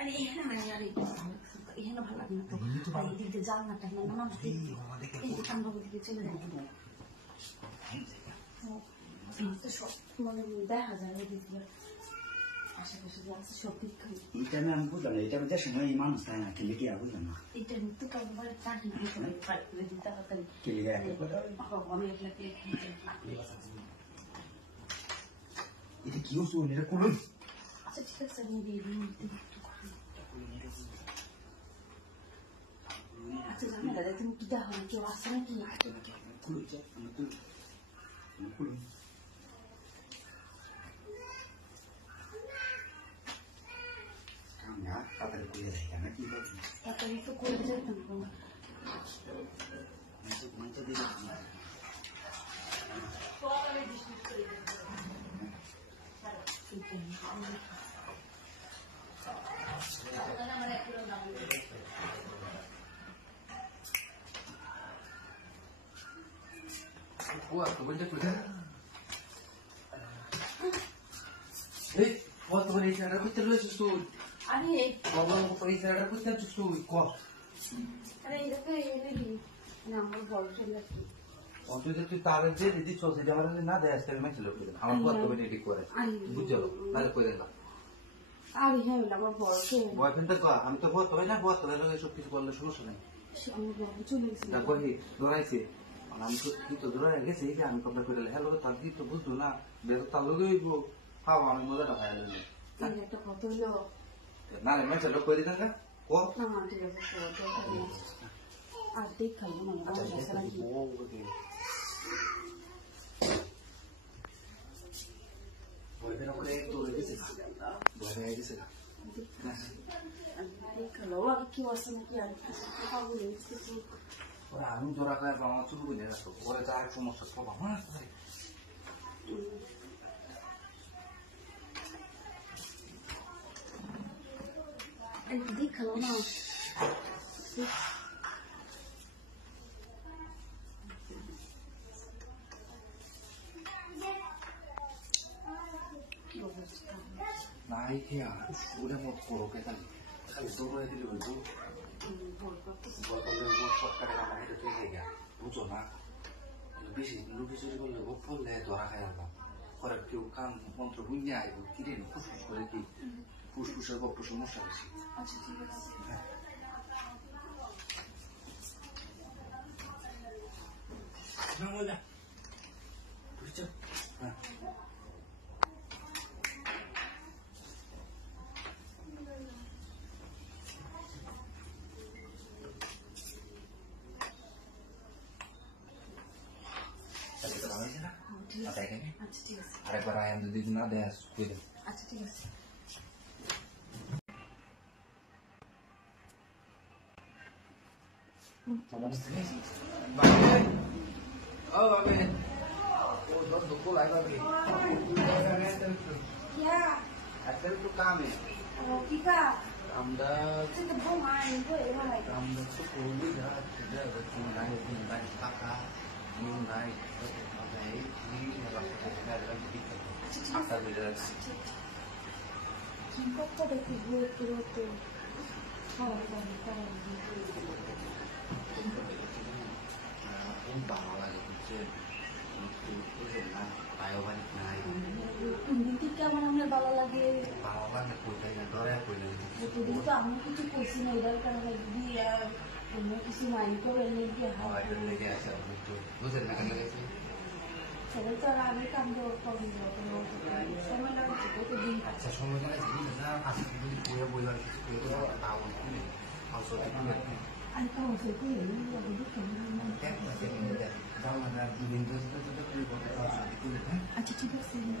আরে এখানে না আরে এখানে ভালো লাগে না তো এই দিক দিয়ে যাও না কেন না এই যে কান্দ দিকে চলে যায় তো সব মানে দেখা যায় এই দিক দিয়ে আশেপাশে যে আছে সব দিক খাই এটা আমি বুঝলাম না এটা আমাদের সময় এই মানুষ তাই না খেলে কি আর বুঝলাম না এটা তো একবারে চাকরি করে দিতে হবে খেলে আমি আপনাকে এটা কি হচ্ছে এটা করুন আচ্ছা ঠিক আছে আমি দিয়ে দিই আচ্ছা জানো দাদা তুমি কি দেখা হবে কেউ আসছে নাকি খুলুন খুলুন না তাড়াতাড়ি খুলে দেয় না কি করবো তাড়াতাড়ি তো করে যাই তো মাংস দিয়ে Kuat, kemudian kuda. Kuat kemudian cara aku terus susu. Ani, Bawa aku pergi cara aku terus susu. Kuat. Ani itu ini nama boleh lagi. Untuk itu tarik je, jadi soalnya jangan ada nada ya, sekarang macam lu kita. Awak kuat kemudian dikuat. Bujau, nada kuat enggak. Ani hei, nama boleh. Buat pintar kau, kami tu buat, tapi nak buat, tapi lagi suki sekolah susu ni. Siapa boleh cuci sih? Nak kau hi, dorai sih. আমি তো কি তো ধরে গেছি যে আমি complete করে hello তার কি তো বুঝতো না বের তার লগে গো খাও আমি মজাটা খাই আলো এই একটা কত হলো না রে মেসে লোক কই দিতেন কো না ঠিক আছে তো আর দেখাই না আচ্ছা ও ওকে বলবে না করে তো রেখেছে বলে গেছে না দেখালো আর কি আছে নাকি আর খাবো কিছু ওরা আমি জোড়া খায় আমার শুরু করে রাখতো ওরা যা সমস্যা সব আমার আসতে দেখালো না নাই খেয়া ওরা মত করো কে খালি খালি দৌড়ে দিলে বলবো সরকারের আমার এটা তৈরি গিয়া বুঝো না বেশি লুকি চুরি করলে ও ফললে ধরা খাই আলবা পরে কেউ কান মন্ত্র বুঝিয়ে আইব কিরে ফুসফুস করে কি ফুসফুসের গপ্প সমস্যা বেশি আচ্ছা ঠিক আছে না মজা বুঝছো হ্যাঁ আচ্ছা ঠিক আছে আরেকবার আয়াম যদি না দেয় বুঝলে আচ্ছা ঠিক আছে Oh, babe. Oh, dos dukul ay babe. Ya, Atel tu kami. oh kita Amda, kita bermain tu ya. amda tu kuli dah. Tidak ada tinggal kakak. Nungai, apa ini adalah kita dalam kita. Asal beda. Kita tu dah tidur tu. Oh, dah. Pun bawa lagi kecil. Itu adalah bayawan naik. Nanti kamu namanya bala lagi. Bawa nak kuda yang dora kuda. Itu dia tu aku tu kursi ni dah kan lagi dia. Kamu kursi main tu ini dia. Oh, itu lagi asal betul. Bukan nak lagi sih. Saya tu lagi kamu tu kamu. Saya malah cukup tu di. Acha সময় না জিনিস না আসলে যদি পুরো বইলার কিছু করে তাও তুমি হাউস ওয়াইফ তুমি Aku masih tu ini lagi di kamu. এক মাসে নিতে দাও না দিন তো তো তুমি বলতে পারছো তুমি হ্যাঁ Aja coba sini.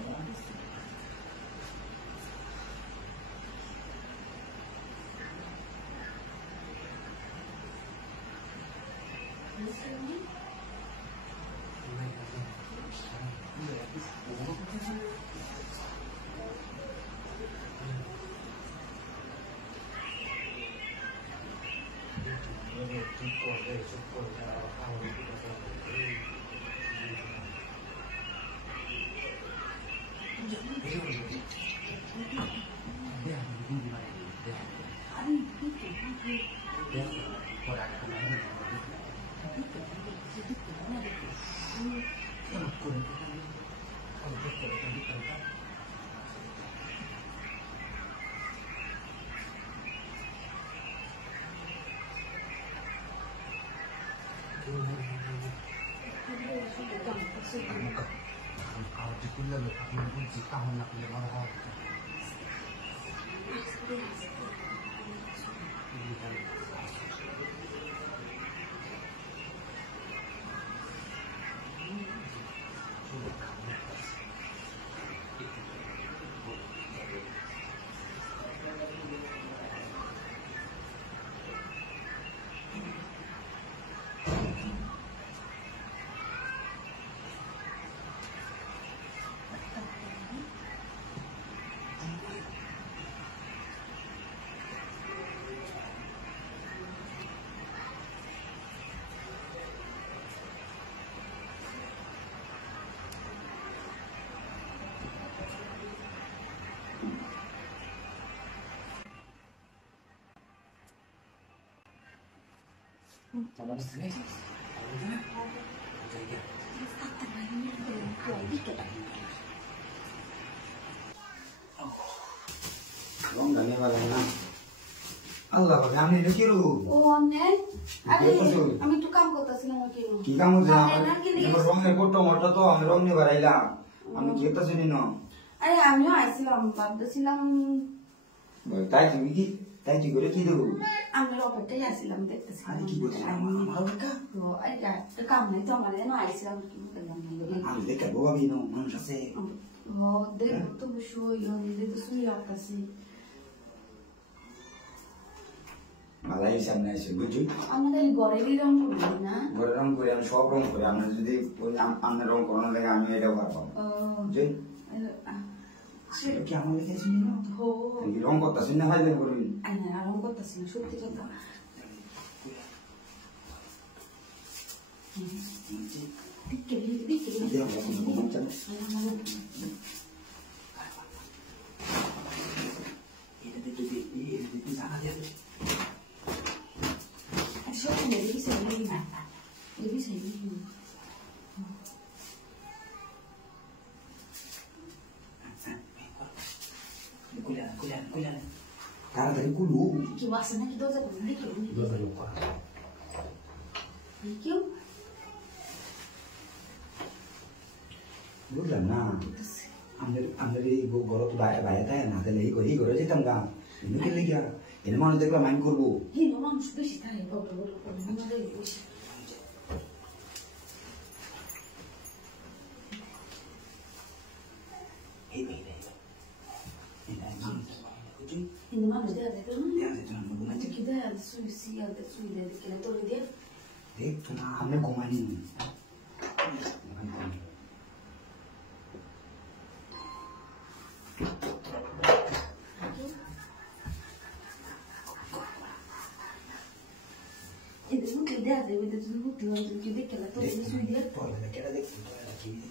Dia Kalau di kuliah lo aku pun jika hendak kuliah mau Sama sini. Long gane wala na. Allah ko আমি এটা কি রু ও অন্যে আরে আমি একটু কাম করতেছিলাম ওকে কি কাম হচ্ছে আমার রং এর কোট মোটা তো আমি রং নি বাড়াইলাম আমি কি করতে শুনি না আরে আমিও আইছিলাম ভাবতেছিলাম তাই তুমি কি তাই কি করে কি দেবো আমি অপেক্ষায় আসছিলাম দেখতেছি আরে কি করছিস আমার অপেক্ষা তো আরে কাম নাই তো আমার যেন আইছিলাম কি করলাম আমি দেখে বাবা বিনো মানুষ আছে ও দেখ তো বসই ইয়ে তো শুই আকাশে মালাই সামনে এসে বুঝুই আমাদের ঘরেরই রং করবি না ঘরে রং করে আমি সব রং করি আমরা যদি আমরা রং করানো লাগে আমি এটাও পারবো বুঝুই সেটা কি আমার দেখে শুনি না হো রং করতে শুনি না হয় না করবি আরে রং করতেছি না সত্যি কথা দিকে দেও মন চান এটা দেখতে এই জানা দিয়ে Yo me dice Lina. Le dice Lina. Kuliah. Karena dari kulu. Kiwasana kita udah beli gitu. Dua kali lupa. Itu. Lu lah na. Ambil ibu goro tu bayar tanya. Nah, kalau hi goro je tam kan. Ini kali dia. Ini mana dekla main kurbu. Ini orang sudah sih tahu bawa mana ada ibu. Ini mana dia ada tu? Dia ada tu nama bunga. Kita ada suisi ada suisi ada kita tu dia. Dek, tu na हमने घुमानी. Ini mungkin dia ada itu tu mungkin kita kita tu suisi dia. Toilet kita dek, toilet kiri.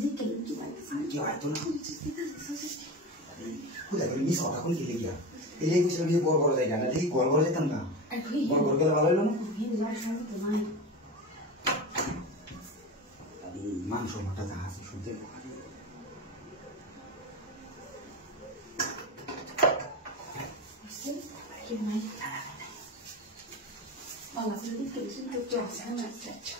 Dikit lagi baik. Kyo itu na. Kuda kalau ni soal aku ni lagi ya. Ini aku selalu gor saya kan. Jadi gor saya tengah. Gor kalau balai lo. Ini luar sana tu mana? Tadi mansho mata dah sih sudah. Gimana? Malah tadi kerja tu jauh sangat saja.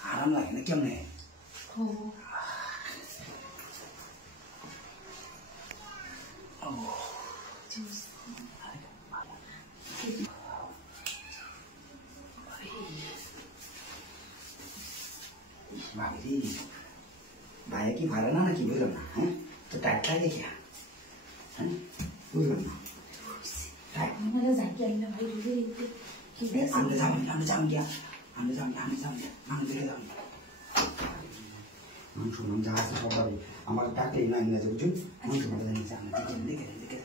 Haram lagi nak kiam ni. Oh. Jus. Bà đi. Bà ấy cái phải là nó là chỉ biết làm nào, hả? Tôi trải tay cái kìa. Hả? Vui làm nào? Trải. Nó đã giải tiền là phải đi. Khi biết Ăn được xong kìa. Ăn được xong, mang tới đây. Mang xuống làm ra sao vậy? Ama cái tiền này là tổ chức. Mang xuống làm ra là cái tiền đấy cái. Cái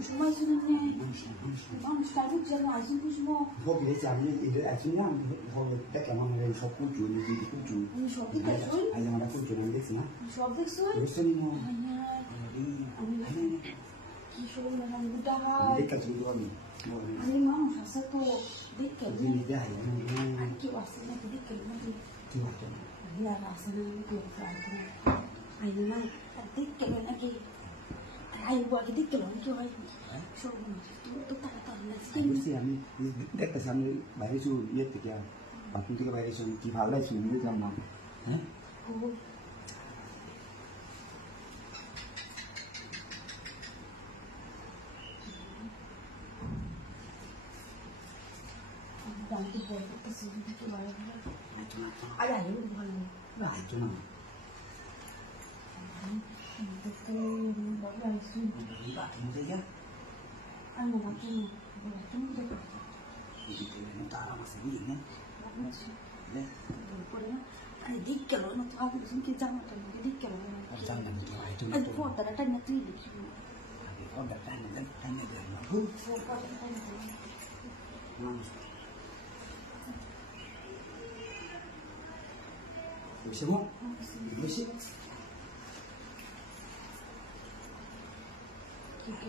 semua itu nih. Mang sekarang jangan aja semua. Kau bila cakap ni, ini asalnya kau tak kemana dari shop kucu ni, di kucu. Ini shop itu kan? Ayam ada kucu nanti sih, Shop itu kan? terus ni mo. Ini shop memang mudah. Dekat tu dua ni. Ini mang rasa tu dekat Ini ni. dia ayam. Aki wasnya dekat ni. Tiba tu. Ini rasanya tu berarti. Ini mang dekat ni lagi. Ayo buat dekat ni tu ayo. Shop tu tak tahu nak Terus ni, dekat sana bayar tu ia tiga. Batu tiga bayar tu di halai tu ni zaman. Oh. Nanti buat ke sini tu bayar. Ayah ini bukan. Nah itu nama. Itu bayar itu. Iba tu saja. Anu macam buat tu tu. Itu ni tak ramai sekali ni. Ni. Ada dikit loh, nak aku mungkin jangan tu, dikit loh. Jangan itu itu. Ada foto ada tanya tu ini. Oh datang datang dia. Foto ada tanya tu. Semua, bersih. Kita